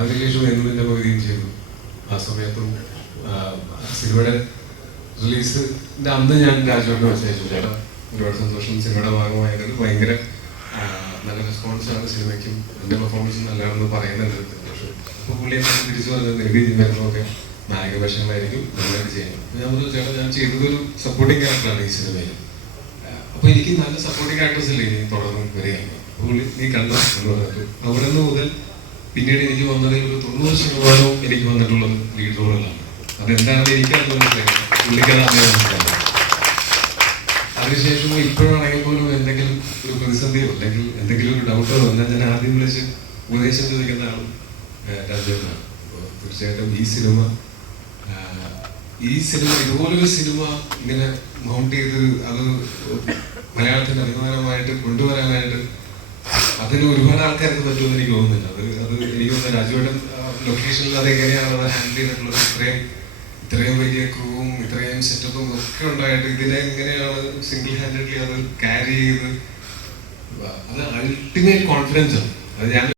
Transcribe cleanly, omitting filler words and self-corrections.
അതിനുശേഷം എന്നതിൻ്റെ പകുതിയും ചെയ്തു. ആ സമയത്തും സിനിമയുടെ റിലീസിൻ്റെ അന്ന് ഞാൻ രാജുവിനെ മെസ്സേജ് ചേട്ടാ ഒരുപാട് സന്തോഷം, സിനിമയുടെ ഭാഗമായത് ഭയങ്കര നല്ല റെസ്പോൺസാണ് സിനിമയ്ക്കും, എൻ്റെ പെർഫോമൻസ് നല്ലതാണെന്ന് പറയുന്നത് സന്തോഷം. അപ്പോൾ പുള്ളിയെ തിരിച്ചു പറഞ്ഞത് നിനക്ക് വരുന്നതൊക്കെ നായക വേഷങ്ങളായിരിക്കും നന്നായിട്ട് ചെയ്യാൻ. ഞാൻ പറഞ്ഞു ചേട്ടാ ഞാൻ ചെയ്തതൊരു സപ്പോർട്ടിങ് ക്യാരക്ടറാണ് ഈ സിനിമയിൽ, അപ്പോൾ എനിക്ക് നല്ല സപ്പോർട്ടിങ് ക്യാരക്ടേഴ്സ് ഇല്ലേ ഇനി തുടർന്ന് വരികയാണ്. പുള്ളി നീ കണ്ടു എന്ന് പറഞ്ഞിട്ട് അവിടെ നിന്ന് മുതൽ പിന്നീട് എനിക്ക് വന്നതിൽ ഒരു 90% എനിക്ക് വന്നിട്ടുള്ളത് ലീഡ് റോളുകളാണ്. അതെന്താണെന്ന് എനിക്കത് മനസ്സിലായി, പുള്ളിക്കത് അങ്ങനെ മനസ്സിലായി. അതിനുശേഷം ഇപ്പോഴാണെങ്കിൽ പോലും എന്തെങ്കിലും ഒരു പ്രതിസന്ധിയോ അല്ലെങ്കിൽ എന്തെങ്കിലും ഒരു ഡൗട്ടോ വന്നാൽ ഞാൻ ആദ്യം വിളിച്ച് ഉപദേശം ചോദിക്കുന്ന ആളും രാജുവിനാണ്. തീർച്ചയായിട്ടും ഈ സിനിമ ഇതുപോലൊരു സിനിമ ഇങ്ങനെ മൗണ്ട് ചെയ്ത് അത് മലയാളത്തിന്റെ അഭിമാനമായിട്ട് കൊണ്ടുവരാനായിട്ട് അതിന് ഒരുപാട് ആൾക്കാർക്ക് പറ്റുമെന്ന് എനിക്ക് തോന്നുന്നില്ല. അത് എനിക്ക് തോന്നുന്നത് രാജുവേട്ടൻ ലൊക്കേഷനിൽ അതെങ്ങനെയാണ് അത് ഹാൻഡിൽ ചെയ്തിട്ടുള്ളത്. ഇത്രയും വലിയ ക്രൂവും ഇത്രയും സെറ്റപ്പും ഒക്കെ ഉണ്ടായിട്ട് ഇതിനെ എങ്ങനെയാണ് സിംഗിൾ ഹാൻഡഡ്ലി അത് ക്യാരി ചെയ്ത്, അത് അൾട്ടിമേറ്റ് കോൺഫിഡൻസ് ആണ്. അത് ഞാൻ